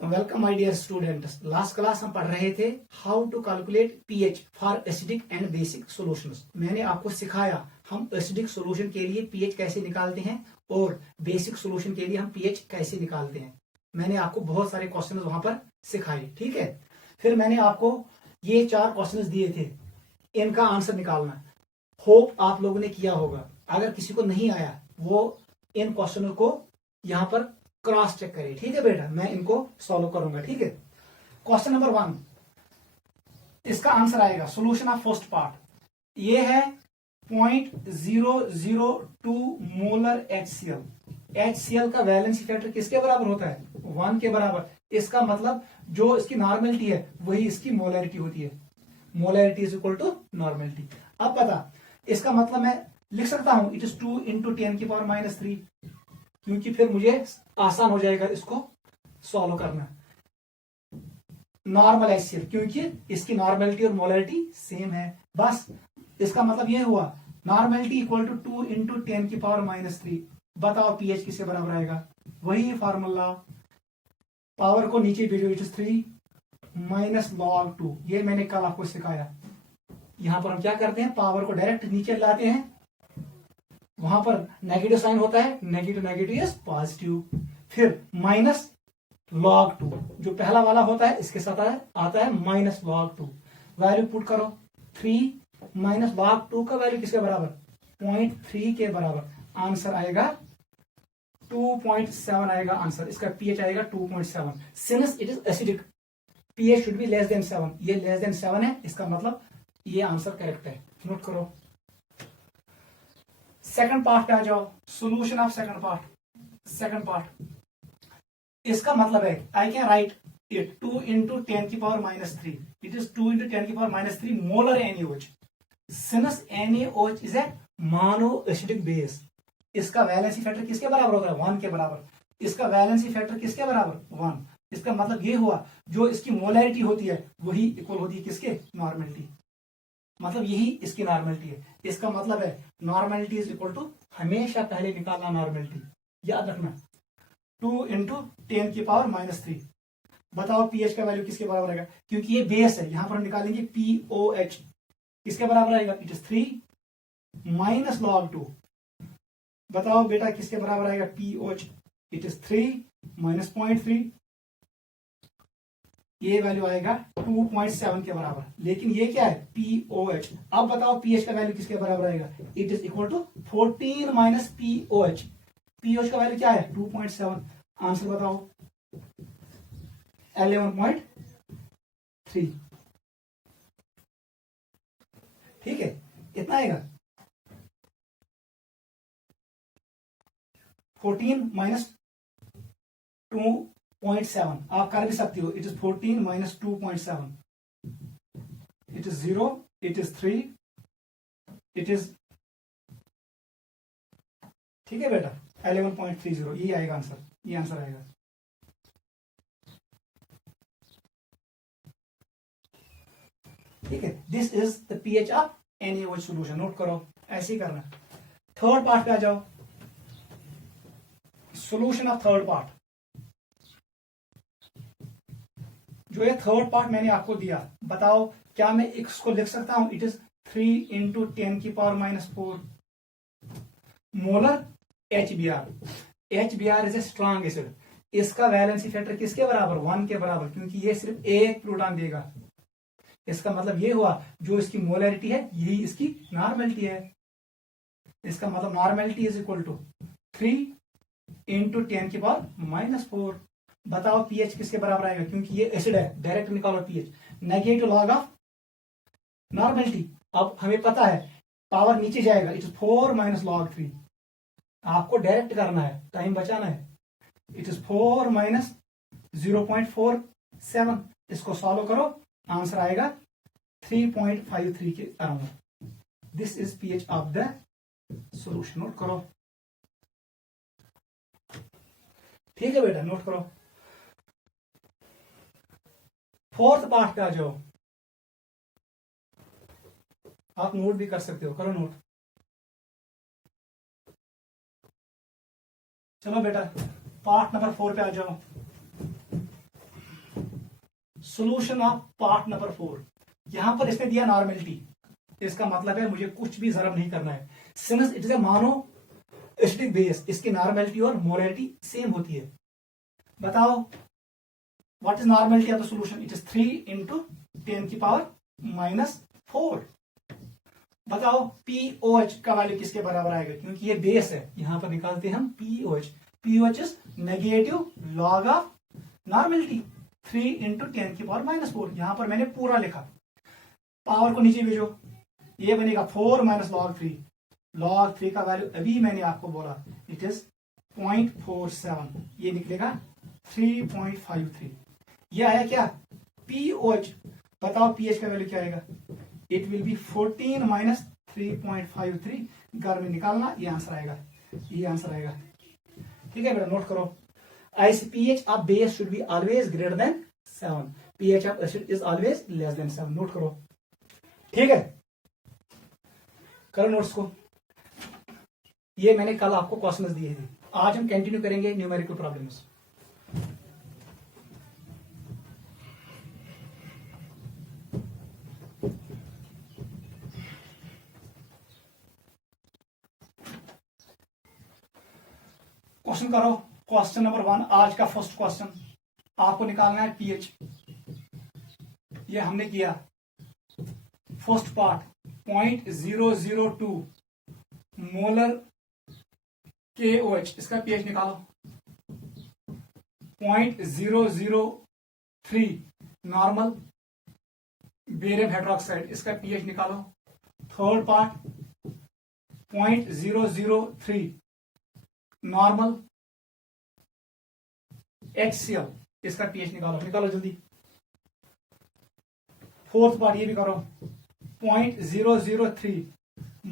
Welcome my dear students. Last class हम पढ़ रहे थे how to calculate pH for acidic and basic solutions. मैंने आपको सिखाया हम एसिडिक सॉल्यूशन के लिए पीएच कैसे निकालते हैं और बेसिक सॉल्यूशन के लिए हम पीएच कैसे निकालते हैं। मैंने आपको बहुत सारे क्वेश्चंस वहां पर सिखाए, ठीक है। फिर मैंने आपको ये 4 क्वेश्चंस दिए थे, इनका आंसर निकालना। होप आप लोगों ने किया होगा। अगर किसी को नहीं आया वो इन क्वेश्चनों को यहाँ पर क्रॉस चेक करें, ठीक है बेटा। मैं इनको सॉल्व करूंगा, ठीक है। क्वेश्चन नंबर 1, इसका आंसर आएगा सोल्यूशन ऑफ फर्स्ट पार्ट। ये है 0.002 मोलर HCl। HCl का वैलेंसी फैक्टर किसके बराबर होता है? 1 के बराबर। इसका मतलब जो इसकी नॉर्मेलिटी है वही इसकी मोलैरिटी होती है। Molarity is equal to normality. अब पता, इसका मतलब मैं लिख सकता हूं इट इज 2 × 10⁻³ क्योंकि फिर मुझे आसान हो जाएगा इसको सॉल्व करना। नॉर्मल HCl क्योंकि इसकी नॉर्मेलिटी और मोलैरिटी सेम है। बस इसका मतलब यह हुआ नॉर्मेलिटी इक्वल टू 2 × 10⁻³ बताओ पीएच किसके बराबर आएगा? वही फार्मूला, पावर को नीचे भेजो, इट इज 3 - log 2। ये मैंने कल आपको सिखाया। यहां पर हम क्या करते हैं, पावर को डायरेक्ट नीचे लाते हैं, वहां पर नेगेटिव साइन होता है, नेगेटिव नेगेटिव इज पॉजिटिव। फिर -log 2 जो पहला वाला होता है इसके साथ आता है -log 2। वैल्यू पुट करो, 3 - log 2 का वैल्यू किसके बराबर? 0.3 के बराबर। आंसर आएगा 2.7 आएगा आंसर। इसका पीएच आएगा 2.7। Since it is acidic pH should be less than 7। ये लेस देन 7 है, इसका मतलब ये आंसर करेक्ट है। नोट करो। सेकंड पार्ट पे आ जाओ, सॉल्यूशन ऑफ सेकंड पार्ट। इसका मतलब है I can write it 2 × 10⁻³ it is 2 × 10⁻³ molar NaOH। Since NaOH is a mono acidic base, इसका वैलेंसी फैक्टर किसके बराबर होता है? 1 के बराबर। इसका वैलेंसी फैक्टर किसके बराबर? 1। इसका मतलब ये हुआ जो इसकी मोलैरिटी होती है वही इक्वल होती है किसके? नॉर्मेलिटी। मतलब यही इसकी नॉर्मेलिटी है। इसका मतलब है नॉर्मेलिटी इज इक्वल टू, हमेशा पहले निकालना नॉर्मेलिटी, याद रखना, 2 × 10⁻³ बताओ पीएच का वैल्यू किसके बराबर आएगा? क्योंकि ये बेस है, यहां पर हम निकालेंगे POH किसके बराबर आएगा? It is 3 - log 2। बताओ बेटा किसके बराबर आएगा POH? It is 3 - 0.3। ये वैल्यू आएगा 2.7 के बराबर। लेकिन ये क्या है? POH। अब बताओ पीएच का वैल्यू किसके बराबर आएगा? It is equal to 14 - POH। POH का वैल्यू क्या है? 2.7। आंसर बताओ 11.3। ठीक है, कितना आएगा? 14 - 2.7 आप कर भी सकते हो। It is 14 - 2.7। It is 0, it is 3, it is, ठीक है बेटा, 11.30। ये आएगा आंसर, ये आंसर आएगा। ठीक है, this is the pH of NaOH solution. Note करो, ऐसे ही करना। थर्ड पार्ट पे आ जाओ, सॉल्यूशन ऑफ थर्ड पार्ट। जो ये थर्ड पार्ट मैंने आपको दिया, बताओ क्या मैं इसको लिख सकता हूं? It is 3 × 10⁻⁴ molar HBr। HBr is a strong acid. इसका वैलेंसी फैक्टर किसके बराबर? 1 के बराबर, क्योंकि ये सिर्फ एक प्रोटॉन देगा। इसका मतलब ये हुआ जो इसकी मोलैरिटी है यही इसकी नॉर्मेलिटी है। इसका मतलब नॉर्मेलिटी इज इक्वल टू 3 × 10⁻⁴। बताओ पीएच किसके बराबर आएगा? क्योंकि ये एसिड है, डायरेक्ट निकालो pH, negative log of normality. अब हमें पता है पावर नीचे जाएगा, इट इज 4 - log 3। आपको डायरेक्ट करना है, टाइम बचाना है। It is 4 - 0.47। इसको सॉल्व करो, आंसर आएगा 3.53 के around. This is pH of the solution. Note करो, ठीक है बेटा, नोट करो। फोर्थ पार्ट पे आ जाओ, आप नोट भी कर सकते हो, करो नोट। चलो बेटा पार्ट नंबर 4 पे आ जाओ। Solution of part number 4। यहां पर इसने दिया नॉर्मेलिटी, इसका मतलब है मुझे कुछ भी जरब नहीं करना है। Since it is a mono acidic base, इसकी नॉर्मेलिटी और मोलैरिटी सेम होती है। बताओ what is normality of the solution? It is 3 into 10 की पावर -4। बताओ पीओएच का वैल्यू किसके बराबर आएगा? क्योंकि ये बेस है, यहां पर निकालते हैं हम pOH. POH is negative log of normality 3 into 10 की पावर -4। यहां पर मैंने पूरा लिखा, पावर को नीचे भेजो, ये बनेगा 4 माइनस लॉग 3। लॉग 3 का वैल्यू अभी मैंने आपको बोला इट इज 0.47, ये निकलेगा 3.53। ये आया क्या? पीओएच। बताओ पीएच का वैल्यू क्या आएगा? It will be 14 minus 3.53। घर में निकालना, ये आंसर आएगा, ये आंसर आएगा। ठीक है बेटा, नोट करो। pH of base should be always greater than 7, pH of acid is always less than 7। Note करो, ठीक है, करो नोट्स को। ये मैंने कल आपको क्वेश्चंस दिए थे, आज हम कंटिन्यू करेंगे न्यूमेरिकल प्रॉब्लम्स। क्वेश्चन करो। क्वेश्चन नंबर 1, आज का फर्स्ट क्वेश्चन, आपको निकालना है पीएच। ये हमने किया फर्स्ट पार्ट 0.002 मोलर KOH, इसका पीएच निकालो। 0.003 नॉर्मल बेरियम हाइड्रोक्साइड, इसका पीएच निकालो। थर्ड पार्ट 0.003 नॉर्मल HCl, इसका पीएच निकालो, निकालो जल्दी। फोर्थ पार्ट ये भी करो, 0.003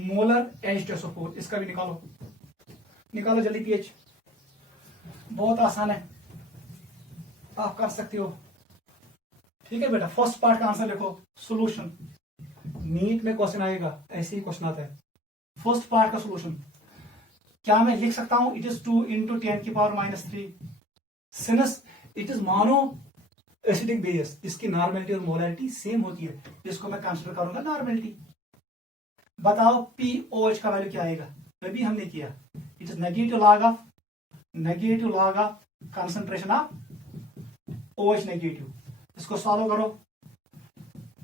मोलर H2SO4, इसका भी निकालो, निकालो जल्दी पीएच। बहुत आसान है, आप कर सकते हो। ठीक है बेटा, फर्स्ट पार्ट का आंसर लिखो। सॉल्यूशन, नीट में क्वेश्चन आएगा, ऐसे ही क्वेश्चन आता है। फर्स्ट पार्ट का सॉल्यूशन क्या मैं लिख सकता हूं? इट इज 2 इंटू 10 की power -3। Since it is mono acidic base, इसकी नॉर्मेलिटी और मोलैरिटी सेम होती है, इसको मैं कंसीडर करूंगा नॉर्मेलिटी। बताओ पीओएच का वैल्यू क्या आएगा? अभी हमने किया, it is negative log of concentration of OH negative. इसको सॉल्व करो,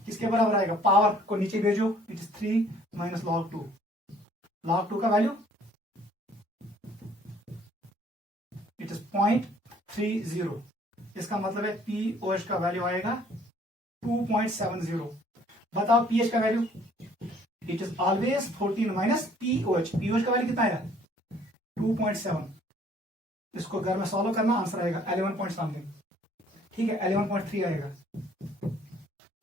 किसके बराबर आएगा? पावर को नीचे भेजो, it is 3 minus log 2। Log 2 का वैल्यू इट इज 0.30। इसका मतलब है पीओएच का वैल्यू आएगा 2.70। बताओ पीएच का value? It is always 14 minus pOH. POH का वैल्यू कितना आया? 2.7। इसको घर में सॉल्व करना, आंसर आएगा 11 पॉइंट समथिंग। ठीक है, 11.3 आएगा,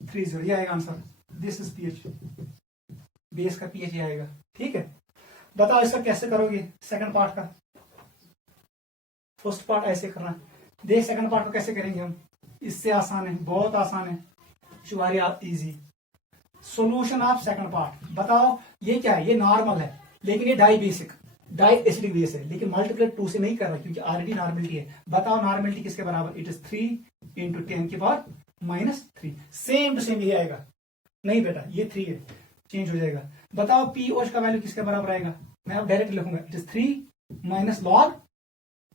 30, ये आएगा answer. This is pH, base का पीएच ये आएगा। ठीक है, बताओ इसका कैसे करोगे? सेकंड पार्ट का, फर्स्ट पार्ट ऐसे करना, देख सेकंड पार्ट को कैसे करेंगे हम। इससे आसान है, बहुत आसान है, very easy. Solution of second part, बताओ ये क्या है? ये नॉर्मल है, लेकिन ये डाई एसिडिक बेस है, लेकिन मल्टीप्लाई 2 से नहीं कर रहा क्योंकि ऑलरेडी नॉर्मेलिटी है। बताओ नॉर्मेलिटी किसके बराबर? इट इज 3 इंटू 10 की पावर -3। सेम टू सेम ये आएगा। नहीं बेटा, ये 3 है, चेंज हो जाएगा। बताओ पीओएच का वैल्यू किसके बराबर आएगा? मैं अब डायरेक्ट लिखूंगा, इट इज 3 माइनस लॉग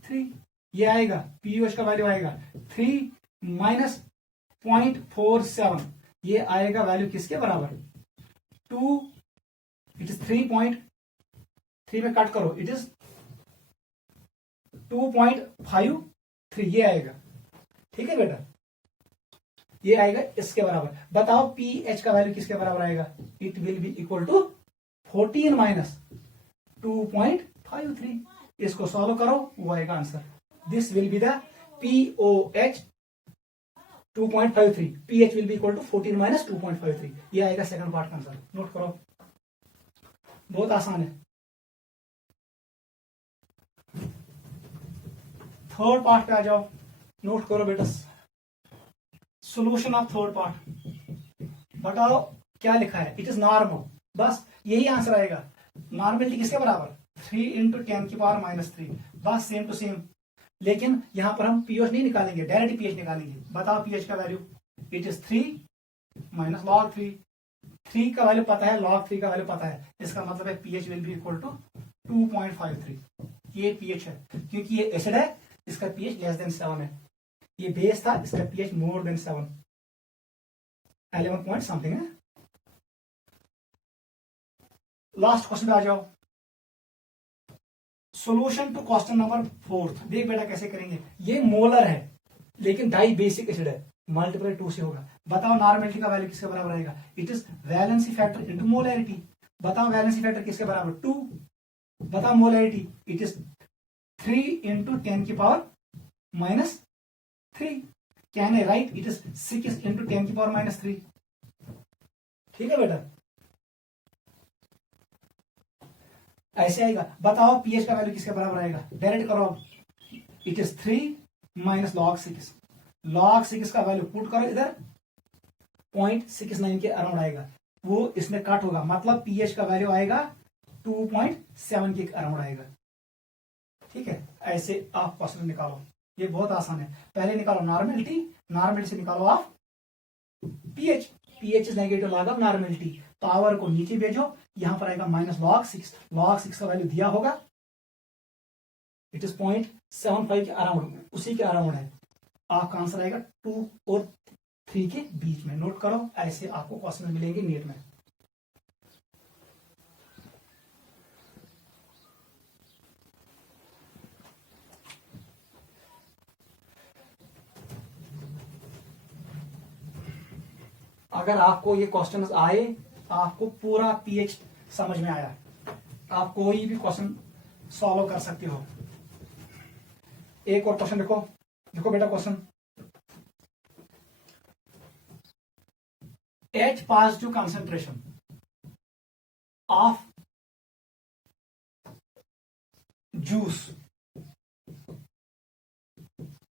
3, ये आएगा। पीओएच का वैल्यू आएगा 3 माइनस 0.47, ये आएगा वैल्यू किसके बराबर? 2, इट इज 3.3 में कट करो, इट इज 2.53, ये आएगा। ठीक है बेटा, ये आएगा इसके बराबर। बताओ पीएच का वैल्यू किसके बराबर आएगा? It will be equal to 14 minus 2.53। इसको सॉल्व करो, वो आएगा answer. This will be the pOH 2.53, pH will be equal to 14 minus 2.53, ये आएगा सेकंड पार्ट का आंसर। नोट करो, बहुत आसान है। थर्ड पार्ट पे आ जाओ, नोट करो बेटा। सॉल्यूशन ऑफ थर्ड पार्ट, बताओ क्या लिखा है? इट इज नॉर्मल, बस यही आंसर आएगा। नॉर्मलिटी किसके बराबर? 3 इंटू 10 की पावर -3, बस सेम टू सेम। लेकिन यहां पर हम पीएच नहीं निकालेंगे, डायरेक्ट पीएच निकालेंगे। बताओ पीएच का value? It is 3 minus log 3। 3 का वैल्यू पता है, log 3 का वैल्यू पता है, इसका मतलब है pH will be equal to 2.53। ये pH है, क्योंकि ये एसिड है, इसका pH लेस देन 7 है। ये बेस था, इसका pH more than 7, 11 point something है। लास्ट क्वेश्चन पे आ जाओ। Solution to question number 4। देख बेटा कैसे करेंगे। ये मोलर है लेकिन डाई बेसिक एसिड है, मल्टीप्लाई 2 से होगा। बताओ नॉर्मेलिटी का वैल्यू किसके बराबर आएगा। It is valency factor into molarity. बताओ वैलेंसी फैक्टर किसके बराबर 2। बताओ मोलैरिटी इट इज 3 इंटू 10 की power minus 3। Can I right it is 6 into 10 की पावर माइनस 3। ठीक है बेटा, ऐसे आएगा। बताओ पीएच का वैल्यू किसके बराबर आएगा। डायरेक्ट करो, it is 3 minus log 6। log 6 का वैल्यू पुट करो इधर, 0.69 के अराउंड आएगा, वो इसमें कट होगा, मतलब पीएच का वैल्यू आएगा 2.7 के अराउंड आएगा। ठीक है, ऐसे आप क्वेश्चन निकालो, ये बहुत आसान है। पहले निकालो नॉर्मेलिटी, नॉर्मेलिटी से निकालो आप pH. PH is negative log of normality. Power को नीचे भेजो, यहां पर आएगा माइनस log 6। log 6 का वैल्यू दिया होगा, इट इज 0.75 के अराउंड, उसी के अराउंड है। आपका आंसर आएगा 2 और 3 के बीच में। नोट करो, ऐसे आपको क्वेश्चन मिलेंगे नीट में। अगर आपको ये क्वेश्चन आए, आपको पूरा पीएच समझ में आया, आप कोई भी क्वेश्चन सॉल्व कर सकते हो। एक और क्वेश्चन देखो, देखो बेटा question, H positive concentration of juice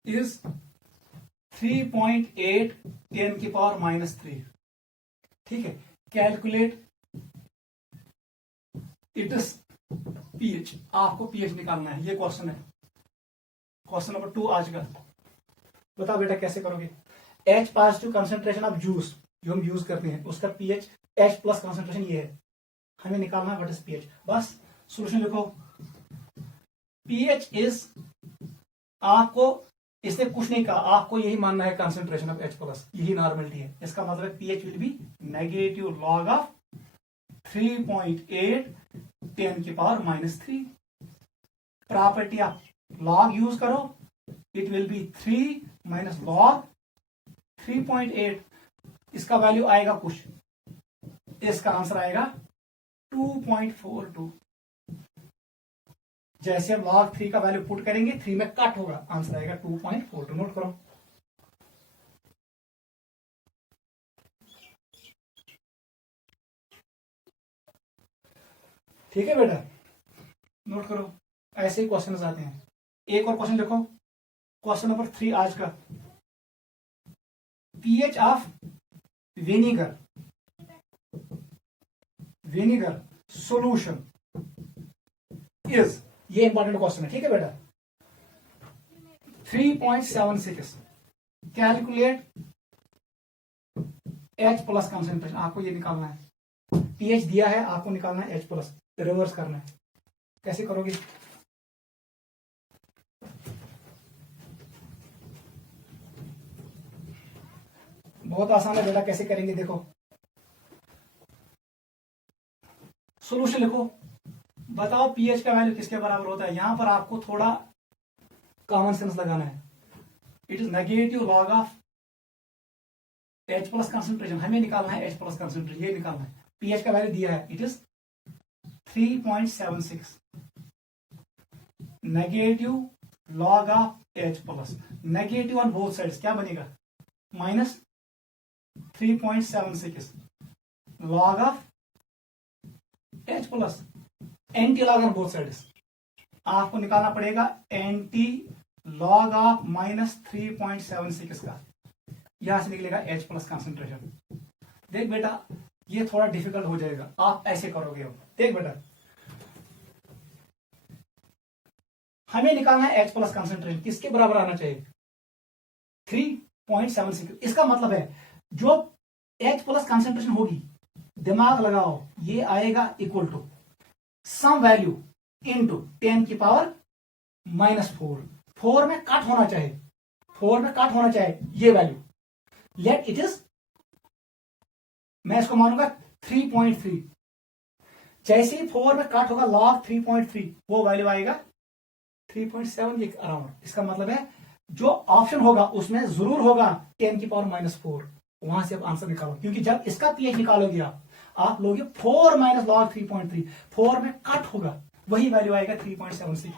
is 3.8 10 की पावर माइनस 3। ठीक है, कैलकुलेट इट इज पीएच। आपको पीएच निकालना है, ये क्वेश्चन है, क्वेश्चन नंबर 2 आज का। बताओ बेटा कैसे करोगे। H positive concentration of juice जो हम यूज करते हैं, उसका पीएच H प्लस कंसेंट्रेशन ये है, हमें निकालना है व्हाट इज पीएच। बस सॉल्यूशन लिखो, पीएच इज, आपको इसने कुछ नहीं कहा, आपको यही मानना है कंसेंट्रेशन ऑफ H प्लस, यही नॉर्मलिटी है। इसका मतलब pH will be negative log of 3.8 10 की power minus 3। Property of log use करो, it will be 3 minus log 3.8। इसका वैल्यू आएगा कुछ, इसका आंसर आएगा 2.42। जैसे हम log 3 का वैल्यू पुट करेंगे, 3 में कट होगा, आंसर आएगा 2.42। नोट करो। ठीक है बेटा, नोट करो, ऐसे ही क्वेश्चन आते हैं। एक और क्वेश्चन देखो, क्वेश्चन नंबर 3 आज का। PH of vinegar, vinegar solution is, ये इंपॉर्टेंट क्वेश्चन है। ठीक है बेटा, 3.76। कैलकुलेट H प्लस कंसेंट्रेशन, आपको ये निकालना है। पीएच दिया है, आपको निकालना है H प्लस, रिवर्स करना है। कैसे करोगे। बहुत आसान है बेटा, कैसे करेंगे देखो। सॉल्यूशन लिखो, बताओ पीएच का वैल्यू किसके बराबर होता है। यहां पर आपको थोड़ा कॉमन सेंस लगाना है। It is negative log of H plus concentration, हमें निकालना है H प्लस कंसेंट्रेशन, ये निकालना है। पीएच का वैल्यू दिया है, it is 3.76 negative log of H plus, negative on both sides क्या बनेगा, minus 3.76 log of H plus, anti log on both sides. आपको निकालना पड़ेगा एंटी लॉग ऑफ माइनस 3.76 का, यहां से निकलेगा H प्लस कंसेंट्रेशन। देख बेटा, ये थोड़ा डिफिकल्ट हो जाएगा, आप ऐसे करोगे। अब देख बेटा, हमें निकालना है H प्लस कंसेंट्रेशन, किसके बराबर आना चाहिए, 3। 0.76। इसका मतलब है जो H प्लस कंसेंट्रेशन होगी, दिमाग लगाओ, ये आएगा equal to some value into 10 की पावर -4। 4 में कट होना चाहिए, 4 में कट होना चाहिए ये वैल्यू। लेट इट इज, मैं इसको मानूंगा 3.3। जैसे ही 4 में कट होगा log 3.3, वो वैल्यू आएगा 3.7 के अराउंड। इसका मतलब है जो ऑप्शन होगा उसमें जरूर होगा 10 की पावर -4। वहां से आप आंसर निकालो, क्योंकि जब इसका पीएच निकालोगे आप लोगे 4 माइनस log 3.3, 4 में कट होगा, वही वैल्यू आएगा 3.76।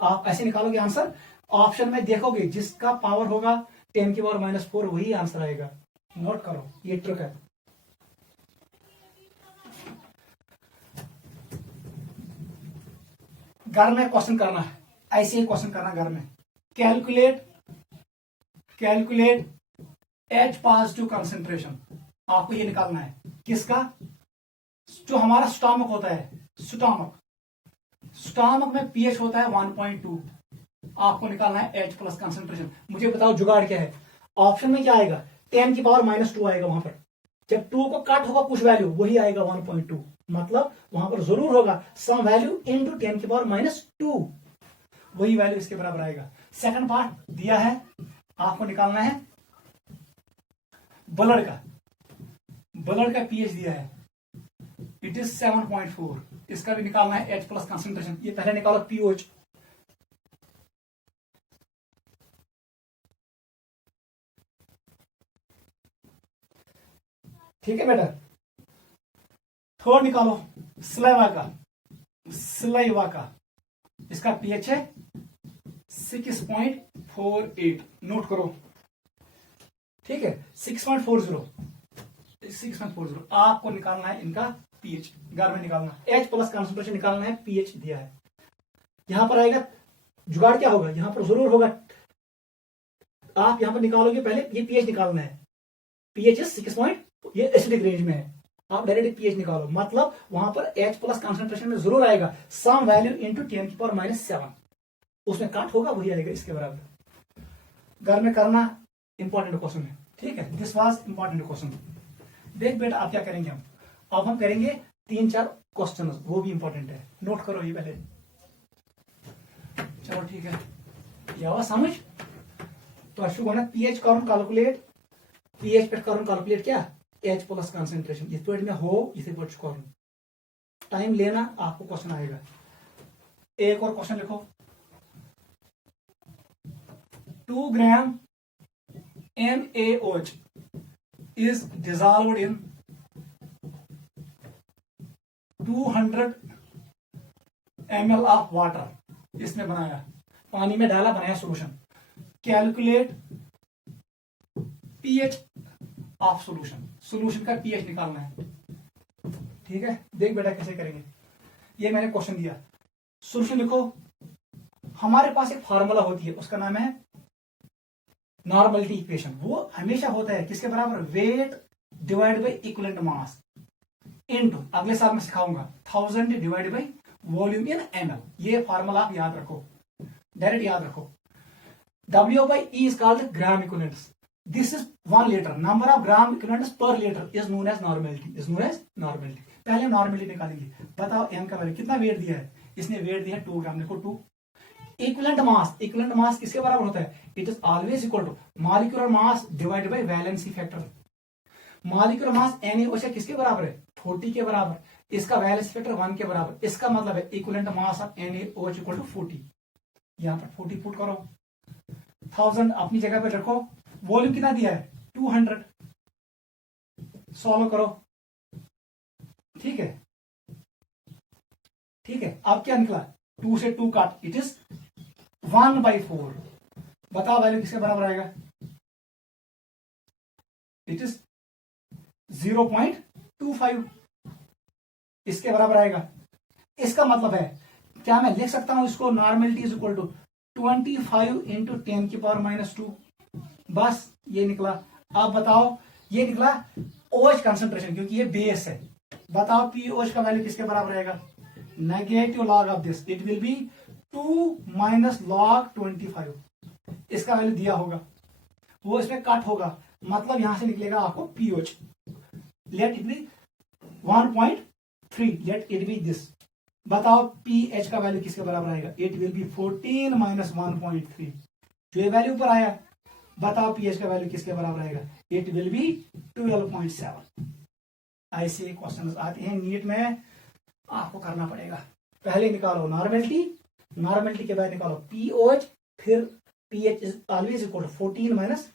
आप ऐसे निकालोगे आंसर, ऑप्शन में देखोगे जिसका पावर होगा 10 की पावर -4, वही आंसर आएगा। नोट करो, ये ट्रिक है। घर में क्वेश्चन करना है, ऐसे ही क्वेश्चन करना घर में। कैलकुलेट H पॉजिटिव कंसेंट्रेशन, आपको ये निकालना है किसका, जो हमारा स्टॉमक होता है, स्टॉमक में पीएच होता है 1.2, आपको निकालना है H प्लस कंसेंट्रेशन। मुझे बताओ जुगाड़ क्या है। ऑप्शन में क्या आएगा, 10 की पावर -2 आएगा वहां पर, जब 2 को कट होगा कुछ वैल्यू, वही आएगा 1.2, मतलब वहां पर जरूर होगा सम वैल्यू इनटू 10 की पावर -2, वही वैल्यू इसके बराबर आएगा। सेकंड पार्ट दिया है, आपको निकालना है ब्लड का पीएच दिया है, इट इज 7.4। इसका भी निकालना है H प्लस कंसेंट्रेशन। ये पहले निकालो पीओच, ठीक है बेटा। थर्ड निकालो सलाइवा का, इसका पीएच है 6.48, नोट करो, ठीक है। 6.40 आपको निकालना है इनका पीएच, घर में निकालना। H प्लस कंसेंट्रेशन निकालना है, पीएच दिया है। यहां पर आएगा जुगाड़, क्या होगा यहां पर जरूर होगा, आप यहां पर निकालोगे, पहले ये पीएच निकालना है, पीएच 6 ये एसिडिक रेंज में है, आप डायरेक्ट पीएच निकालो, मतलब वहां पर H प्लस कंसेंट्रेशन में जरूर आएगा सम वैल्यू इनटू 10 की पावर -7, उसमें काट होगा, वही आएगा इसके बराबर। घर में करना, इंपॉर्टेंट क्वेश्चन है, ठीक है। This was important question. देख बेटा आप क्या करेंगे, अब हम करेंगे 3-4 क्वेश्चन, वो भी इंपॉर्टेंट है, नोट करो ये पहले। चलो ठीक है, यह समझ तो पीएच करूं कैलकुलेट, पीएच पे करूं कैलकुलेट क्या, H प्लस कंसेंट्रेशन, इस पे में हो, इसे पे करूं, टाइम लेना, आपको क्वेश्चन आएगा। एक और क्वेश्चन लिखो, 2 ग्राम NaOH is dissolved in 200 ml of water। इसमें बनाया, पानी में डाला, बनाया solution. Calculate pH of solution, solution का पीएच निकालना है, ठीक है। देख बेटा कैसे करेंगे, ये मैंने क्वेश्चन दिया, सोल्यूशन लिखो। हमारे पास एक फार्मूला होती है, उसका नाम है नॉर्मलिटी इक्वेशन। वो हमेशा होता है किसके बराबर, weight divide by equivalent mass into, अगले साल में सिखाऊंगा, 1000 divide by volume in ml। ये फार्मूला आप याद रखो, डायरेक्ट याद रखो। W by E is called gram equivalents. This is 1 liter. Number of gram equivalents per liter is known as normality. पहले नॉर्मलिटी निकालेंगे। बताओ m का वैल्यू, कितना वेट दिया है, इसने वेट दिया 2 ग्राम, देखो 2। इक्विवेलेंट मास किसके बराबर होता है, it is always equal to molecular mass divided by valency factor. Molecular mass NaOH किसके बराबर है, 40 के बराबर, इसका वैलेंसी फैक्टर 1 के बराबर। इसका मतलब है equivalent mass of NaOH equal to 40। यहां पर 40 पुट करो, 1000 अपनी जगह पे रखो, वॉल्यूम कितना दिया है 200, सॉल्व करो, ठीक है। अब क्या निकला, 2 से 2 काट, इट इज 1/4। बताओ वैल्यू किसके बराबर आएगा, इट इज 0.25, इसके बराबर आएगा। इसका मतलब है क्या मैं लिख सकता हूं इसको, normality is equal to 25 into 10 की पावर -2, बस ये निकला। अब बताओ, ये निकला OH कंसेंट्रेशन, क्योंकि ये बेस है। बताओ POH का वैल्यू किसके बराबर रहेगा, negative log of this, it will B 2 - log 25। इसका वैल्यू दिया होगा, वो इसमें कट होगा, मतलब यहां से निकलेगा आपको pOH. Let it be 1.3, let it be this. बताओ पीएच का वैल्यू किसके बराबर आएगा? It will be 14 minus 1.3। जो ये वैल्यू ऊपर आया, बताओ पीएच का वैल्यू किसके बराबर आएगा? It will B 12.7। ऐसे क्वेश्चन आते हैं नीट में, आपको करना पड़ेगा। पहले निकालो नॉर्मेलिटी, नॉर्मेलिटी के बाद निकालो पीओच, फिर pH is always equal to 14 minus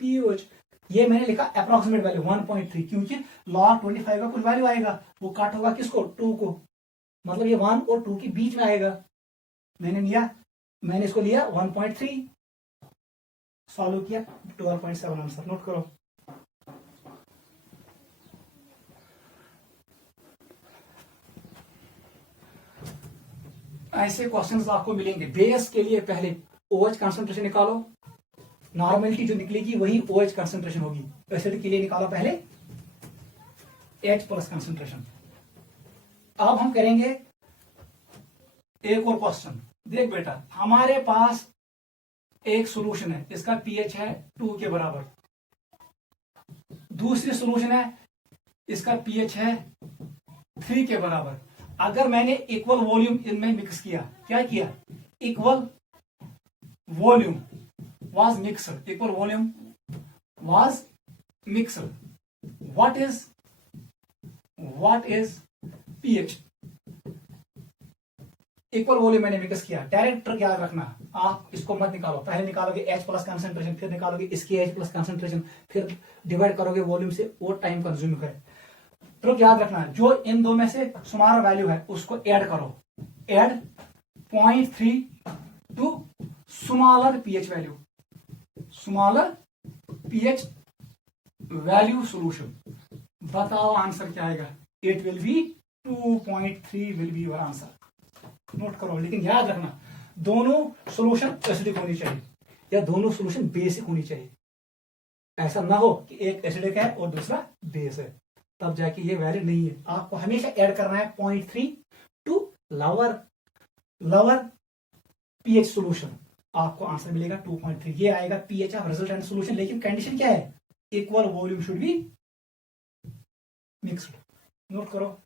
pOH. ये मैंने लिखा अप्रोक्सीमेट वैल्यू 1.3, क्योंकि log 25 का कुछ वैल्यू आएगा, वो कट होगा किसको? 2 को, मतलब ये 1 और 2 के बीच में आएगा। मैंने इसको लिया 1.3, सॉल्व किया 12.7 आंसर। नोट करो। ऐसे क्वेश्चंस आपको मिलेंगे। बेस के लिए पहले OH कंसंट्रेशन निकालो, नॉर्मेलिटी जो निकलेगी वही OH कंसंट्रेशन होगी। एसिड के लिए निकालो पहले H प्लस कंसंट्रेशन। अब हम करेंगे एक और क्वेश्चन। देख बेटा, हमारे पास एक सॉल्यूशन है, इसका पीएच है 2 के बराबर। दूसरी सॉल्यूशन है, इसका पीएच है 3 के बराबर। अगर मैंने इक्वल वॉल्यूम इनमें मिक्स किया, क्या किया? Equal volume was mixed, equal volume was mixed. What is pH? Equal volume मैंने मिक्स किया। डायरेक्ट ट्रिक याद रखना, आप इसको मत निकालो। पहले निकालोगे H प्लस कंसंट्रेशन, फिर निकालोगे इसकी H प्लस कंसंट्रेशन, फिर डिवाइड करोगे वॉल्यूम से, वो टाइम कंज्यूम करे। ट्रिक याद रखना, जो इन दो में से स्मॉलर वैल्यू है उसको ऐड करो। Add 0.3 to smaller pH value, smaller pH value solution. बताओ आंसर क्या आएगा? It will be 2.3 will be your answer. Note करो, लेकिन याद रखना दोनों सॉल्यूशन एसिडिक होनी चाहिए या दोनों सॉल्यूशन बेसिक होनी चाहिए। ऐसा ना हो कि एक एसिडिक है और दूसरा बेस है, तब जाके ये वैलिड नहीं है। आपको हमेशा ऐड करना है 0.3 टू लोअर पीएच सॉल्यूशन, आपको आंसर मिलेगा 2.3। ये आएगा पीएच ऑफ रिजल्टेंट सॉल्यूशन, लेकिन कंडीशन क्या है? Equal volume should be mixed. Note करो,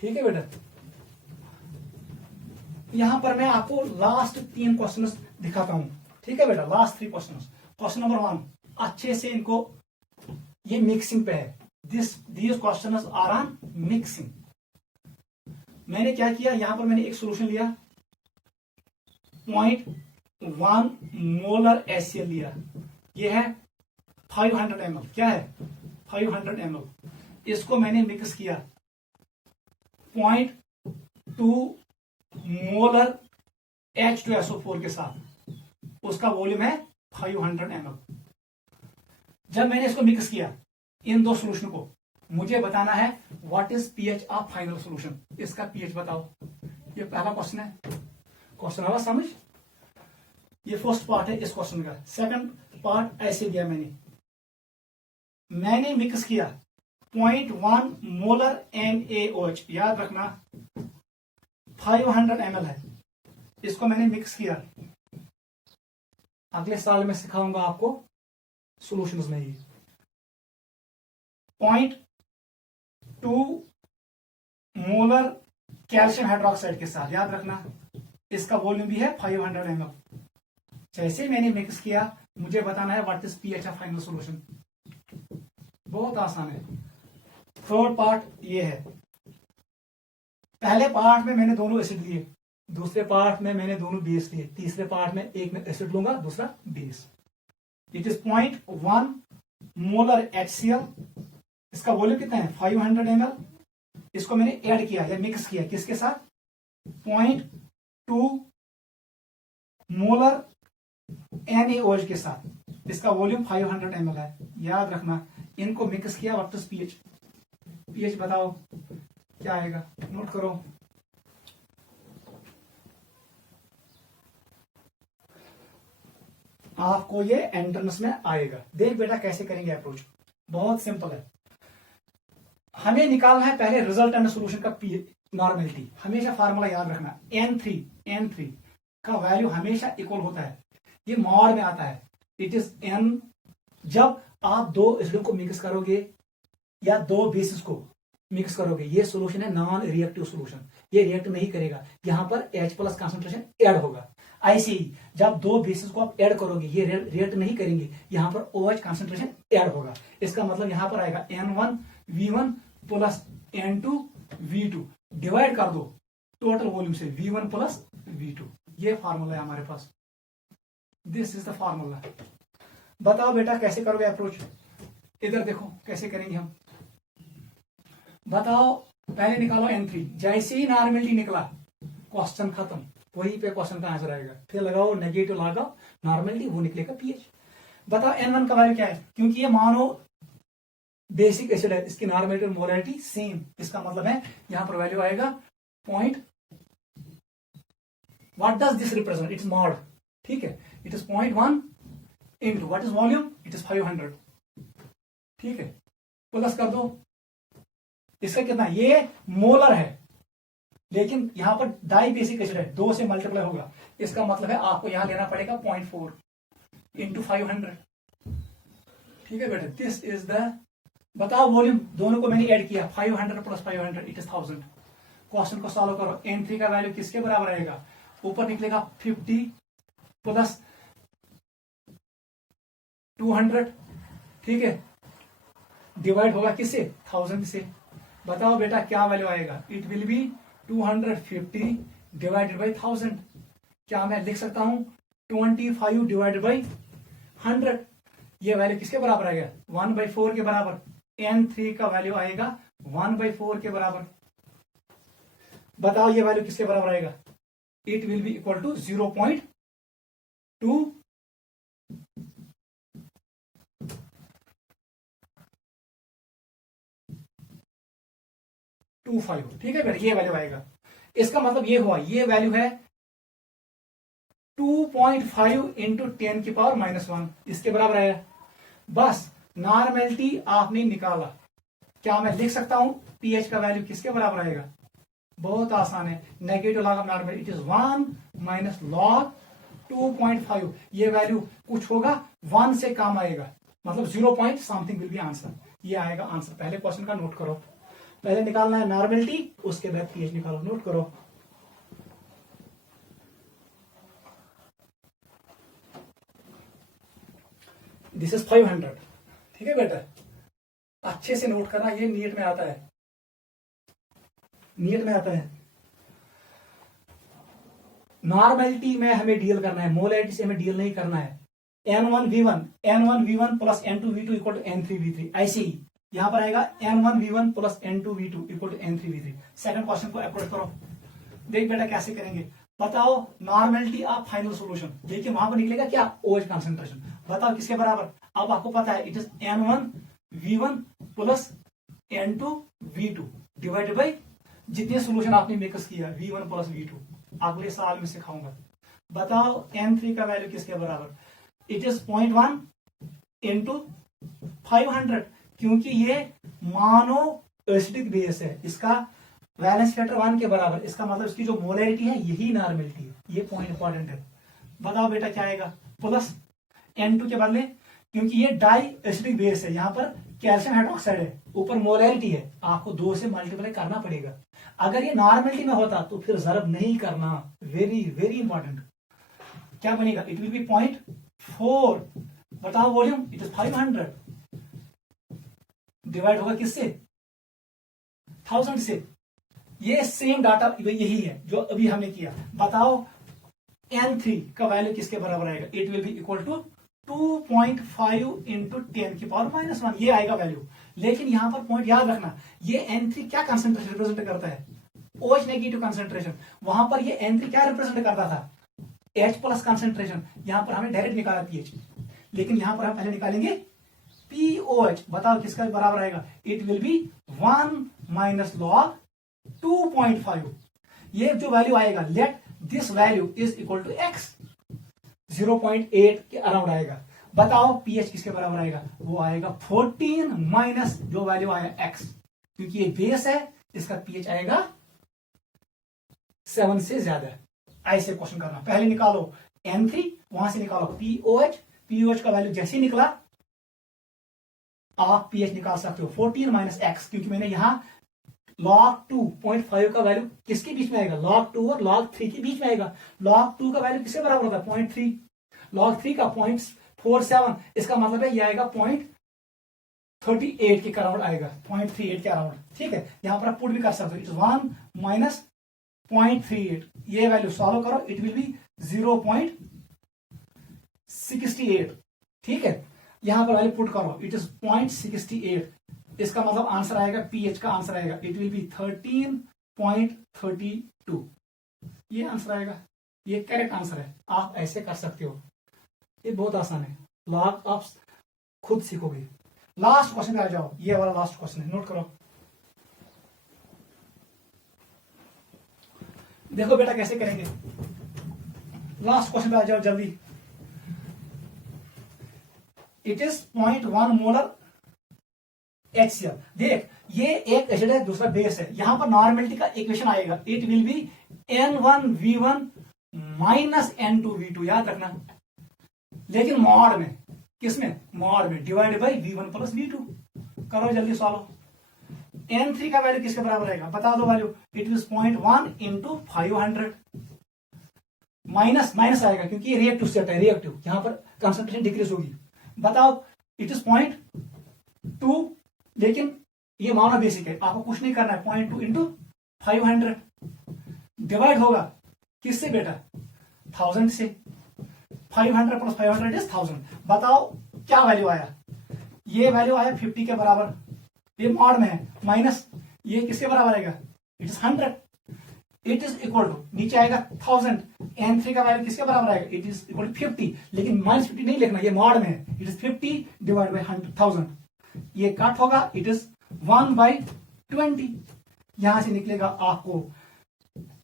ठीक है बेटा। यहां पर मैं आपको लास्ट 3 क्वेश्चंस दिखाता हूं, ठीक है बेटा। Last 3 questions. क्वेश्चन नंबर 1, अच्छे से इनको, ये मिक्सिंग पे है। These questions are on mixing. मैंने क्या किया, यहां पर मैंने एक सॉल्यूशन लिया, 0.1 मोलर HCl लिया। ये है 500 ml, क्या है? 500 ml। इसको मैंने मिक्स किया 0.2 मोलर H2SO4 के साथ, उसका वॉल्यूम है 500 ml। जब मैंने इसको मिक्स किया इन दो सॉल्यूशन को, मुझे बताना है what is pH of final solution. इसका पीएच बताओ। ये पहला क्वेश्चन है। क्वेश्चन आवा समझ? ये फर्स्ट पार्ट है इस क्वेश्चन का। सेकंड पार्ट ऐसे दिया, मैंने मिक्स किया 0.1 मोलर NaOH। याद रखना 500 ml है, इसको मैंने मिक्स किया। अगले साल में सिखाऊंगा आपको सॉल्यूशंस में ही। 0.2 मोलर कैल्शियम हाइड्रोक्साइड के साथ, याद रखना इसका वॉल्यूम भी है 500 ml। जैसे मैंने मिक्स किया, मुझे बताना है what is pH of final solution. बहुत आसान है। थर्ड पार्ट ये है। पहले पार्ट में मैंने दोनों एसिड लिए, दूसरे पार्ट में मैंने दोनों बेस लिए, तीसरे पार्ट में एक में एसिड लूंगा, दूसरा base. It is 0.1 molar HCl। इसका वॉल्यूम कितना है? 500 ml। इसको मैंने ऐड किया या मिक्स किया किसके साथ? 0.2 मोलर NaOH के साथ। इसका वॉल्यूम 500 ml है। याद रखना, इनको मिक्स किया, वापस पीएच। पीएच बताओ क्या आएगा? नोट करो। आपको ये एंट्रेंस में आएगा। देख बेटा कैसे करेंगे अप्रोच, बहुत सिंपल है। हमें निकालना है पहले रिजल्टेंट सॉल्यूशन का नॉर्मेलिटी। हमेशा फार्मूला याद रखना, N3 का वैल्यू हमेशा इक्वल होता है ये मॉड में आता है, इट इज n। जब आप दो एसिड को मिक्स करोगे या दो बेसिस को मिक्स करोगे, ये सोल्यूशन है नॉन रिएक्टिव सोल्यूशन, ये रिएक्ट नहीं करेगा, यहां पर H प्लस कॉन्सेंट्रेशन ऐड होगा। ऐसे ही जब दो बेसिस को आप ऐड करोगे, ये रिएक्ट नहीं करेंगे, यहां पर OH कॉन्सेंट्रेशन ऐड होगा। इसका मतलब यहां पर आएगा N1V1 प्लस N2V2, डिवाइड कर दो टोटल वॉल्यूम से V1 प्लस V2। ये फार्मूला है हमारे पास, दिस इज द फार्मूला। बताओ बेटा कैसे करोगे अप्रोच, इधर देखो कैसे करेंगे हम। बताओ पहले निकालो N3, जैसे ही नॉर्मेलिटी निकला क्वेश्चन खत्म, वहीं पे क्वेश्चन का आंसर आएगा। फिर लगाओ नेगेटिव, लगाओ नॉर्मेलिटी, वो निकलेगा pH। बताओ N1 का वैल्यू क्या है, क्योंकि ये मानो बेसिक एसिड है, इसकी नॉर्मेलिटी और मोलैरिटी सेम, इसका मतलब है यहां पर वैल्यू आएगा point. What does this represent, it's mod, ठीक है, it is 0.1 into what is volume, it is 500, ठीक है, प्लस कर दो। इसका कितना, ये मोलर है, लेकिन यहां पर डाई बेसिक एसिड है, 2 से मल्टीप्लाई होगा, इसका मतलब है आपको यहां लेना पड़ेगा 0.4 इंटू 500, ठीक है बेटा, दिस इज द। बताओ वॉल्यूम, दोनों को मैंने ऐड किया, 500 प्लस 500 इट इज 1000। क्वेश्चन को सॉल्व करो, N3 का वैल्यू किसके बराबर आएगा, ऊपर निकलेगा 50 प्लस 200, ठीक है, डिवाइड होगा किससे, 1000 से। बताओ बेटा क्या वैल्यू आएगा, it will B 250 divided by 1000। क्या मैं लिख सकता हूं 25 डिवाइडेड बाई 100, ये वैल्यू किसके बराबर आएगा, 1/4 के बराबर। N3 का वैल्यू आएगा 1/4 के बराबर। बताओ ये वैल्यू किसके बराबर आएगा, it will be equal to 0.225, ठीक है बेटा, ये वैल्यू आएगा। इसका मतलब ये हुआ, ये वैल्यू है 2.5 इंटू 10 की पावर -1, इसके बराबर आएगा। बस नॉर्मेलिटी आपने निकाला, क्या मैं लिख सकता हूं pH का वैल्यू किसके बराबर आएगा, बहुत आसान है, negative log of normal, it is 1 minus log 2.5। ये वैल्यू कुछ होगा 1 से कम आएगा, मतलब 0 point something will be answer, ये आएगा आंसर। पहले क्वेश्चन का नोट करो, पहले निकालना है नॉर्मेलिटी, उसके बाद pH निकालो, नोट करो। दिस इज 500, ठीक है बेटा, अच्छे से नोट करना, ये नीट में आता है, नीट में आता है। नॉर्मेलिटी में हमें डील करना है, मोलैरिटी से हमें डील नहीं करना है। N1V1 plus N2V2 equal to N3V3, ऐसे ही यहां पर आएगा N1V1 plus N2V2 equal to N3V3। Second question को अप्रोच करो, देख बेटा कैसे करेंगे। बताओ नॉर्मेलिटी ऑफ फाइनल सॉल्यूशन, देखिए वहां पर निकलेगा क्या, OH कॉन्सेंट्रेशन। बताओ किसके बराबर, अब आपको पता है it is N1V1 plus N2V2 divided by जितने सोल्यूशन आपने मिक्स किया, V1 प्लस V2, अगले साल में सिखाऊंगा। बताओ N3 का वैल्यू किसके बराबर, इट इज 0.1 इंटू 500, क्योंकि ये मानो एसिडिक बेस है, इसका वैलेंस फैक्टर 1 के बराबर, इसका मतलब इसकी जो मोलैरिटी है यही नॉर्मेलिटी है, ये पॉइंट इंपॉर्टेंट है। बताओ बेटा क्या आएगा, प्लस N2 के बदले, क्योंकि ये डाई एसिडिक बेस है, यहां पर कैल्शियम हाइड्रोक्साइड है, ऊपर मोलैरिटी है, आपको 2 से मल्टीप्लाई करना पड़ेगा। अगर ये नॉर्मेलिटी में होता तो फिर जरब नहीं करना, वेरी वेरी इंपॉर्टेंट। क्या बनेगा, इट विल बी 0.4। बताओ वॉल्यूम, इट इज 500, डिवाइड होगा किससे, 1000 से। ये सेम डाटा यही है जो अभी हमने किया। बताओ N3 का वैल्यू किसके बराबर आएगा, it will be equal to 2.5 into 10 की पावर -1, ये आएगा वैल्यू। लेकिन यहां पर पॉइंट याद रखना, ये N3 क्या कंसेंट्रेशन रिप्रेजेंट करता है, OH नेगेटिव कंसेंट्रेशन। वहां पर ये N3 क्या रिप्रेजेंट करता था, H प्लस कंसेंट्रेशन। यहां पर हमें डायरेक्ट निकाला pH, लेकिन यहां पर हम पहले निकालेंगे POH। बताओ किसका बराबर आएगा, it will be 1 minus log 2.5। ये जो वैल्यू आएगा, let this value is equal to x, 0.8 के अराउंड आएगा। बताओ pH किसके बराबर आएगा, वो आएगा 14 माइनस जो वैल्यू आया x, क्योंकि ये बेस है, इसका pH आएगा 7 से ज्यादा। ऐसे क्वेश्चन करना, पहले निकालो N3, वहां से निकालो POH, POH का वैल्यू जैसे ही निकला आप pH निकाल सकते हो 14 माइनस एक्स, क्योंकि मैंने यहां log 2.5 का वैल्यू किसके बीच में आएगा, log 2 और log 3 के बीच में आएगा। log 2 का वैल्यू किसके बराबर होता है 0.3, log 3 का 0.47, इसका मतलब है ये आएगा 0.38 के अराउंड आएगा, 0.38 के अराउंड। ठीक है, यहां पर आप पुट भी कर सकते हो, इट इज 1 माइनस 0.38, ये वैल्यू सॉल्व करो, इट विल बी 0.68। ठीक है, यहां पर वैल्यू पुट करो, इट इज 0.68, इसका मतलब आंसर आएगा, पीएच का आंसर आएगा, इट विल बी 13.32, ये आंसर आएगा, ये करेक्ट आंसर है। आप ऐसे कर सकते हो, ये बहुत आसान है, लॉग आप खुद सीखोगे। लास्ट क्वेश्चन पे आ जाओ, ये वाला लास्ट क्वेश्चन है, नोट करो। देखो बेटा कैसे करेंगे, लास्ट क्वेश्चन पे आ जाओ जल्दी। It is 0.1 molar HCl। देख, ये एक एसिड है, दूसरा बेस है, यहां पर नॉर्मेलिटी का इक्वेशन आएगा, it will B N1V1 minus N2V2, याद रखना। लेकिन मॉड में, किसमें, मॉड में, divide by V1 plus V2। करो जल्दी सॉल्व। N3 का वैल्यू किसके बराबर आएगा, बता दो value, it is 0.1 into 500, minus minus आएगा क्योंकि ये रिएक्टिव सेट है, रिएक्टिव, यहां पर कंसंट्रेशन डिक्रीज होगी। बताओ, इट इज 0.2, लेकिन ये माना बेसिक है, आपको कुछ नहीं करना है, 0.2 इंटू 500 डिवाइड होगा किससे बेटा, 1000 से, 500 प्लस 500 इज 1000। बताओ क्या वैल्यू आया, ये वैल्यू आया 50 के बराबर, ये मॉड में है, माइनस ये किसके बराबर आएगा, it is 100, it is equal to, नीचे आएगा 1000, N3 का वैल्यू किसके बराबर आएगा, इट इज इक्वल टू 50, लेकिन -50 नहीं लिखना, ये मॉड में है, इट इज 50 डिवाइड बाई 1000, ये कट होगा, इट इज 1/20, यहां से निकलेगा आपको,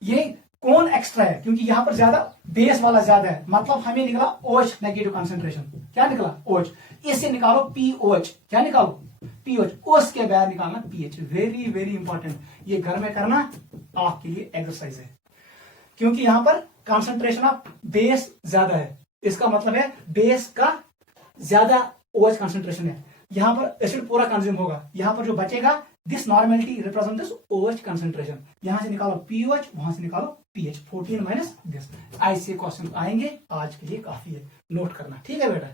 ये कौन एक्स्ट्रा है, क्योंकि यहां पर ज्यादा बेस वाला ज्यादा है, मतलब हमें निकला OH नेगेटिव कंसेंट्रेशन, क्या निकला OH, इससे निकालो POH, क्या निकालो POH, उसके बाद निकालना pH, वेरी वेरी इंपॉर्टेंट, ये घर में करना आपके लिए एक्सरसाइज है, क्योंकि यहां पर कंसंट्रेशन ऑफ बेस ज्यादा है, इसका मतलब है बेस का ज्यादा OH कंसंट्रेशन है, यहां पर एसिड पूरा कंज्यूम होगा, यहां पर जो बचेगा, this normality represent this OH concentration, यहां से निकालो POH, वहां से निकालो pH, 14 माइनस दिस। ऐसे क्वेश्चन आएंगे, आज के लिए काफी है, नोट करना, ठीक है बेटा।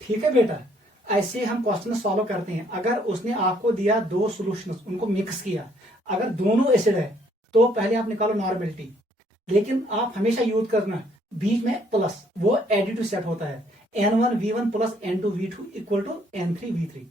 ठीक है बेटा, ऐसे हम क्वेश्चन सॉल्व करते हैं। अगर उसने आपको दिया दो सॉल्यूशंस, उनको मिक्स किया, अगर दोनों एसिड है तो पहले आप निकालो नॉर्मेलिटी, लेकिन आप हमेशा यूज करना बीच में प्लस, वो एडिटिव सेट होता है, N1V1 plus N2V2 equal to N3V3।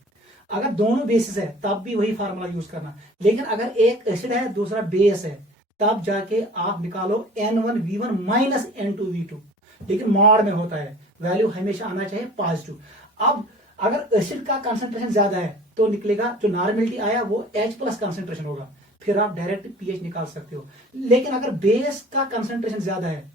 अगर दोनों बेसिस है तब भी वही फार्मूला यूज करना, लेकिन अगर एक एसिड है दूसरा बेस है तब जाके आप निकालो N1V1 माइनस N2V2, लेकिन मॉड में होता है, वैल्यू हमेशा आना चाहिए पॉजिटिव। अब अगर एसिड का कंसंट्रेशन ज्यादा है तो निकलेगा, जो नॉर्मेलिटी आया वो H प्लस कंसंट्रेशन होगा, फिर आप डायरेक्ट pH निकाल सकते हो। लेकिन अगर बेस का कंसंट्रेशन ज्यादा है,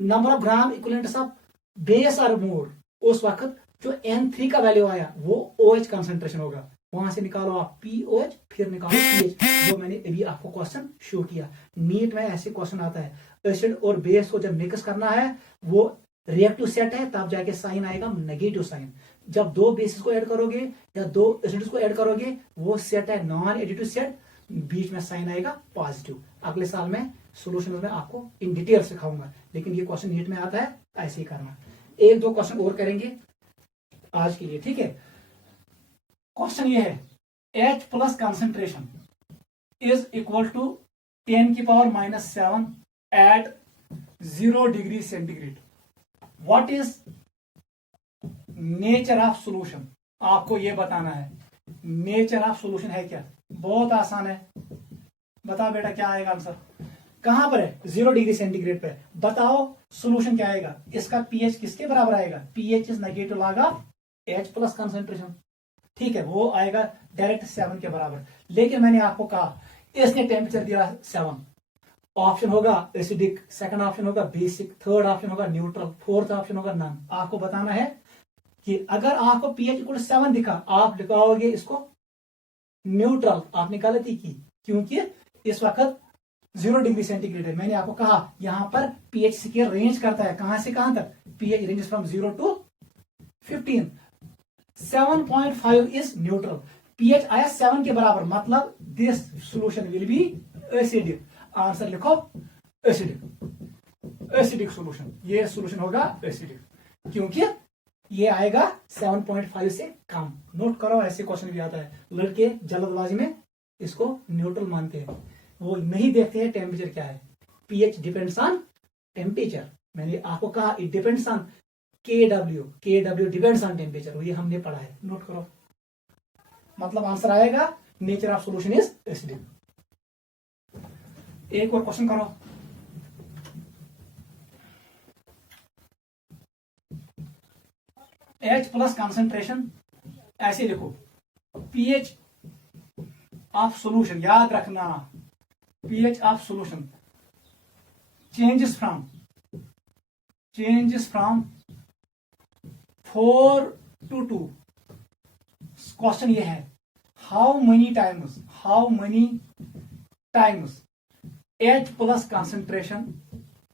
number of gram equivalents of base are more, उस वक्त जो N3 का वैल्यू आया वो OH कंसंट्रेशन होगा, वहां से निकालो आप POH, फिर निकालो pH, जो मैंने अभी आपको क्वेश्चन शो किया। नीट में ऐसे क्वेश्चन आता है, एसिड और बेस को जब मिक्स करना है, वो रिएक्टिव सेट है, तब जाके साइन आएगा नेगेटिव साइन। जब दो बेसिस को ऐड करोगे या दो एसिड्स को ऐड करोगे, वो सेट है नॉन एडिटिव सेट, बीच में साइन आएगा पॉजिटिव। अगले साल में सॉल्यूशन में आपको इन डिटेल सिखाऊंगा, लेकिन ये क्वेश्चन नीट में आता है, ऐसे ही करना। एक दो क्वेश्चन और करेंगे आज के लिए, ठीक है। क्वेश्चन ये है, H plus concentration is equal to 10⁻⁻7 at 0 degree centigrade, what is nature of solution, आपको यह बताना है। नेचर ऑफ सॉल्यूशन है क्या, बहुत आसान है, बताओ बेटा क्या आएगा आंसर, कहां पर है 0 डिग्री सेंटीग्रेड पे, बताओ सॉल्यूशन क्या आएगा। इसका pH किसके बराबर आएगा, pH is negative log of H plus concentration, ठीक है, वो आएगा डायरेक्ट 7 के बराबर। लेकिन मैंने आपको कहा इसने टेम्परेचर दिया 7, ऑप्शन होगा एसिडिक, सेकंड ऑप्शन होगा बेसिक, थर्ड ऑप्शन होगा न्यूट्रल, फोर्थ ऑप्शन होगा नन। आपको बताना है कि अगर आपको pH इक्वल 7 दिखा, आप लिखाओगे इसको न्यूट्रल। आपने गलती की, क्योंकि इस वक्त 0 डिग्री सेंटीग्रेड है। मैंने आपको कहा यहां पर pH स्केल रेंज करता है, कहां से कहां तक? pH range from 0 to 15। 7.5 is neutral. pH आया 7 के बराबर, मतलब this solution will be acidic. Answer लिखो एसिडिक, एसिडिक सोल्यूशन। ये सोल्यूशन होगा एसिडिक, क्योंकि ये आएगा 7.5 से कम। नोट करो, ऐसे क्वेश्चन भी आता है। लड़के जल्दबाजी में इसको न्यूट्रल मानते हैं, वो नहीं देखते हैं टेम्परेचर क्या है। pH depends on temperature. मैंने आपको कहा it depends on KW depends on temperature, ये हमने पढ़ा है। नोट करो, मतलब आंसर आएगा nature of solution is acidic. एक और क्वेश्चन करो। H प्लस कॉन्सेंट्रेशन ऐसे लिखो, pH ऑफ सॉल्यूशन, याद रखना pH of solution changes from 4 to 2। Question ये है, how many times H plus concentration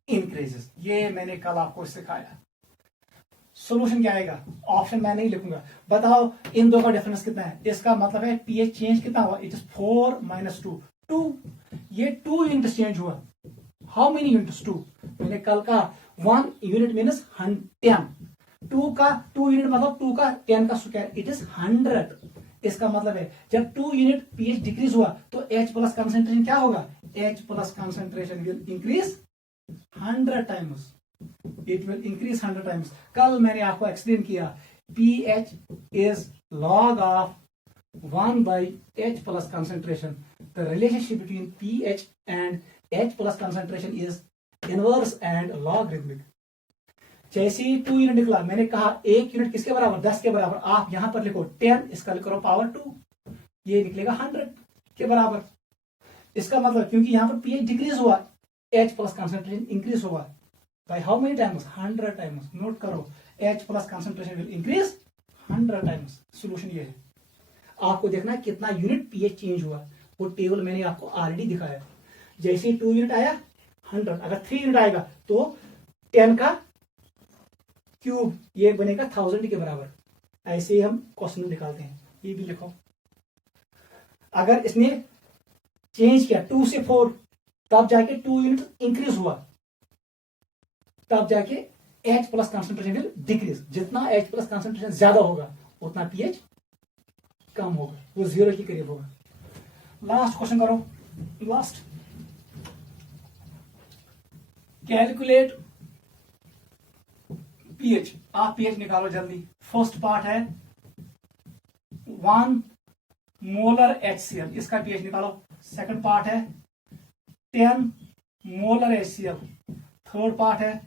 increases. ये मैंने कल आपको सिखाया। सॉल्यूशन क्या आएगा? ऑप्शन मैं नहीं लिखूंगा, बताओ इन दो का डिफरेंस कितना है। इसका मतलब है pH चेंज कितना हुआ? It is 4 - 2 2। ये 2 यूनिट चेंज हुआ। How many units? 2। मैंने कल का 1 यूनिट मीनस 10। 2 का 2 यूनिट मतलब 2 का 10 का स्क्वायर, इट इज 100। इसका मतलब है जब 2 यूनिट pH डिक्रीज हुआ तो H प्लस कॉन्सेंट्रेशन क्या होगा? H plus concentration will increase 100 times. It will increase 100 times. कल मैंने आपको एक्सप्लेन किया, pH is log of 1 by H plus concentration. The relationship between pH and H plus concentration is inverse and logarithmic. जैसे ही 2 unit निकला, मैंने कहा 1 unit किसके बराबर? 10 के बराबर। आप यहां पर लिखो 10, इसका लिखो पावर 2, ये निकलेगा 100 के बराबर। इसका मतलब क्योंकि यहां पर pH डिक्रीज हुआ, H प्लस कॉन्सेंट्रेशन इंक्रीज हुआ by how many times? 100 times. Note करो, H plus concentration will increase 100 times. Solution ये है। आपको देखना है कितना यूनिट pH चेंज हुआ, वो टेबल मैंने आपको ऑलरेडी दिखाया। जैसे 2 यूनिट आया 100, अगर 3 यूनिट आएगा तो 10 का क्यूब, ये बनेगा 1000 के बराबर। ऐसे ही हम क्वेश्चन निकालते हैं। ये भी लिखो, अगर इसने चेंज किया 2 से 4, तब जाके 2 यूनिट इंक्रीज हुआ, तब जाके H plus concentration will decrease. जितना H प्लस कॉन्सेंट्रेशन ज्यादा होगा उतना pH कम होगा, वो 0 के करीब होगा। लास्ट क्वेश्चन करो, लास्ट। Calculate pH। आप pH निकालो जल्दी। फर्स्ट पार्ट है 1 मोलर HCl, इसका pH निकालो। सेकंड पार्ट है 10 मोलर HCl। थर्ड पार्ट है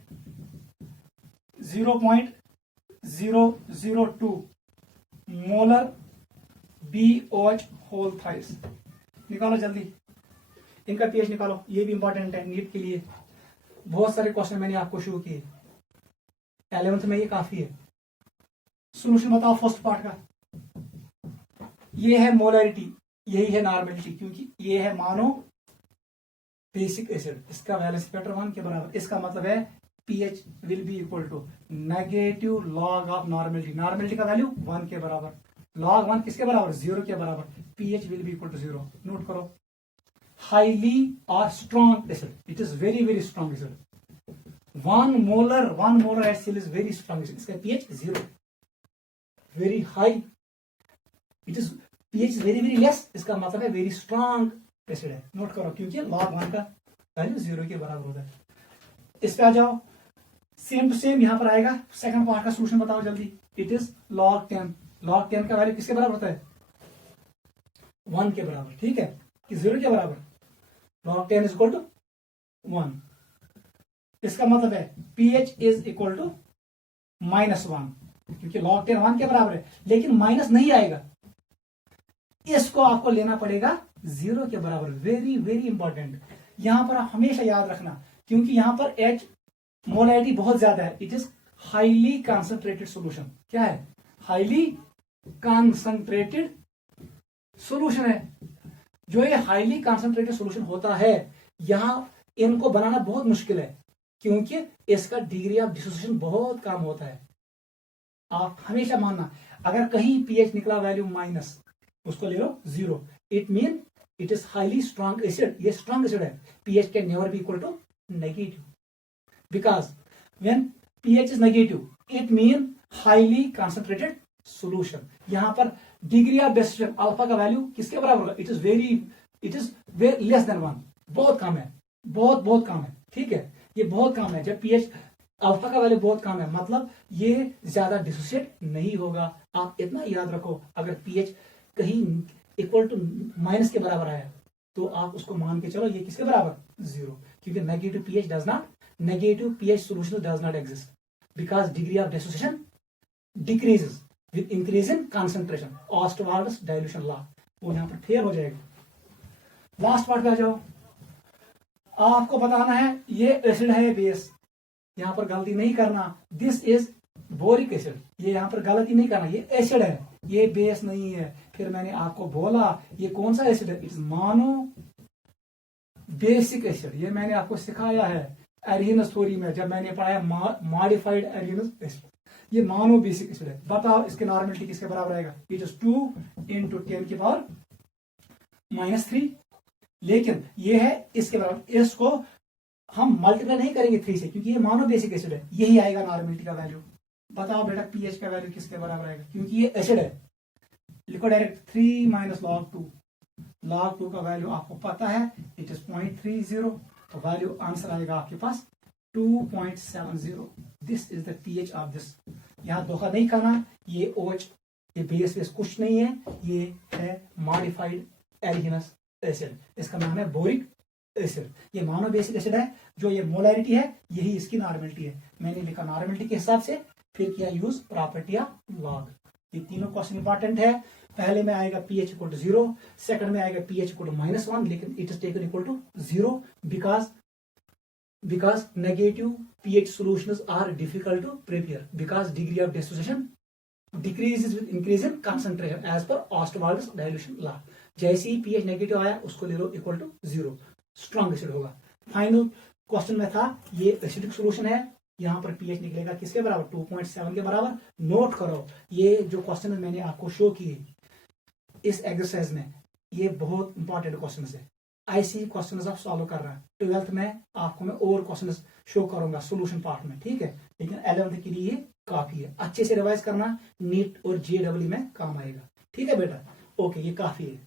0.002 मोलर BOH होल थ्राइस। निकालो जल्दी, इनका pH निकालो। ये भी इंपॉर्टेंट है नीट के लिए। बहुत सारे क्वेश्चन मैंने आपको शो किए 11th में, ये काफी है। सॉल्यूशन बताओ फर्स्ट पार्ट का। ये है मोलरिटी, यही है नॉर्मेलिटी, क्योंकि ये है मानो बेसिक एसिड। इसका वैलेंस फैक्टर 1 के बराबर। इसका मतलब है pH will be equal to negative log of normality. Normality का वैल्यू 1 के बराबर। लॉग 1 किसके बराबर? 0 के बराबर। pH will be equal to 0। Note करो, हाईली और strong acid, it is very very strong acid. 1 molar HCl is very strong. इसका pH 0, very high. It is pH is very very less. इसका मतलब है very strong एसिड है। Note करो, क्योंकि log 1 का वैल्यू 0 के बराबर होता है। इस पे आ जाओ, सेम टू सेम यहां पर आएगा। सेकंड पार्ट का सोल्यूशन बताओ जल्दी। It is log 10। log 10 का वैल्यू किसके बराबर होता है? 1 के बराबर, ठीक है, कि 0 के बराबर। log 10 is equal to 1। इसका मतलब है pH इज इक्वल टू -1, क्योंकि log 10 1 के बराबर है, लेकिन माइनस नहीं आएगा। इसको आपको लेना पड़ेगा 0 के बराबर। Very very important. यहां पर आप हमेशा याद रखना, क्योंकि यहां पर H मोलैरिटी बहुत ज्यादा है, it is highly concentrated solution. क्या है? हाईली कॉन्सेंट्रेटेड सोल्यूशन है। जो ये हाईली कॉन्सेंट्रेटेड सोल्यूशन होता है, यहां इनको बनाना बहुत मुश्किल है, क्योंकि इसका डिग्री ऑफ डिसोसिएशन बहुत कम होता है। आप हमेशा मानना, अगर कहीं पीएच निकला वैल्यू माइनस, उसको ले लो 0, it mean it is highly strong acid. ये स्ट्रॉन्ग एसिड है। PH can never be equal to negative, because when pH is negative, it mean highly concentrated solution। यहां पर डिग्री ऑफ डिसोसिएशन अल्फा का value किसके बराबर होगा? It is very less than 1। बहुत कम है, बहुत कम है। ठीक है, ये बहुत कम है। जब pH अल्फा का वैल्यू बहुत कम है, मतलब ये ज्यादा डिसोसिएट नहीं होगा। आप इतना याद रखो, अगर pH कहीं इक्वल टू माइनस के बराबर है, तो आप उसको मान के चलो ये किसके बराबर? 0, क्योंकि negative pH solution does not exist because degree of dissociation decreases with increase in concentration, Ostwald's dilution law। वो यहां पर फेल हो जाएगा। लास्ट पार्ट पे आ जाओ। आपको बताना है ये एसिड है, बेस। यहां पर गलती नहीं करना, दिस इज बोरिक एसिड। ये यहां पर गलती नहीं करना, ये एसिड है, ये बेस नहीं है। फिर मैंने आपको बोला ये कौन सा एसिड है? It is mono basic acid. ये मैंने आपको सिखाया है एरिनस थ्योरी में, जब मैंने पढ़ाया मॉडिफाइड एरिनस एसिड। ये मोनो बेसिक एसिड है। बताओ इसके नॉर्मेलिटी किसके बराबर आएगा? इट इज 2 × 10 की पावर -3। लेकिन ये है इसके बराबर। इसको हम मल्टीप्लाई नहीं करेंगे 3 से, क्योंकि ये मोनो बेसिक एसिड है। यही आएगा नॉर्मेलिटी का वैल्यू। बताओ बेटा पीएच का वैल्यू किसके बराबर आएगा? क्योंकि ये एसिड है। लिखो डायरेक्ट 3 - log 2। log 2 का वैल्यू आपको पता है, इट इज 0.30। तो वैल्यू आंसर आएगा आपके पास 2.70। This is the pH of this. यहां धोखा नहीं खाना, ये OH ये बेस कुछ नहीं है, ये है मॉडिफाइड एल्कीनस एसिड। इसका नाम है बोरिक एसिड। ये मोनो बेसिक एसिड है। जो ये मोलैरिटी है, यही इसकी नॉर्मेलिटी है। मैंने लिखा नॉर्मेलिटी के हिसाब से, फिर किया यूज प्रॉपर्टी ऑफ लॉग। ये तीनों क्वेश्चन इंपॉर्टेंट है। पहले में आएगा pH इक्वल टू 0, सेकंड में आएगा pH इक्वल टू -1, लेकिन it is taken equal to 0 because negative pH solutions are difficult to prepare because degree of dissociation decreases with increase in concentration as per Ostwald's dilution law. जैसे ही pH negative आया, उसको ले लो equal to 0, strong acid होगा। Final question में था ये acidic solution है, यहां पर pH निकलेगा किसके बराबर? 2.7 के बराबर। नोट करो, ये जो क्वेश्चन मैंने आपको शो किए इस एक्सरसाइज में, ये बहुत इंपॉर्टेंट क्वेश्चन है। ऐसे क्वेश्चन आप सॉल्व कर रहे हैं। 12th में आपको मैं और क्वेश्चन शो करूंगा सोल्यूशन पार्ट में, ठीक है। लेकिन 11th के लिए ये काफी है। अच्छे से रिवाइज करना, नीट और JEE में काम आएगा। ठीक है बेटा, ओके, ये काफी है।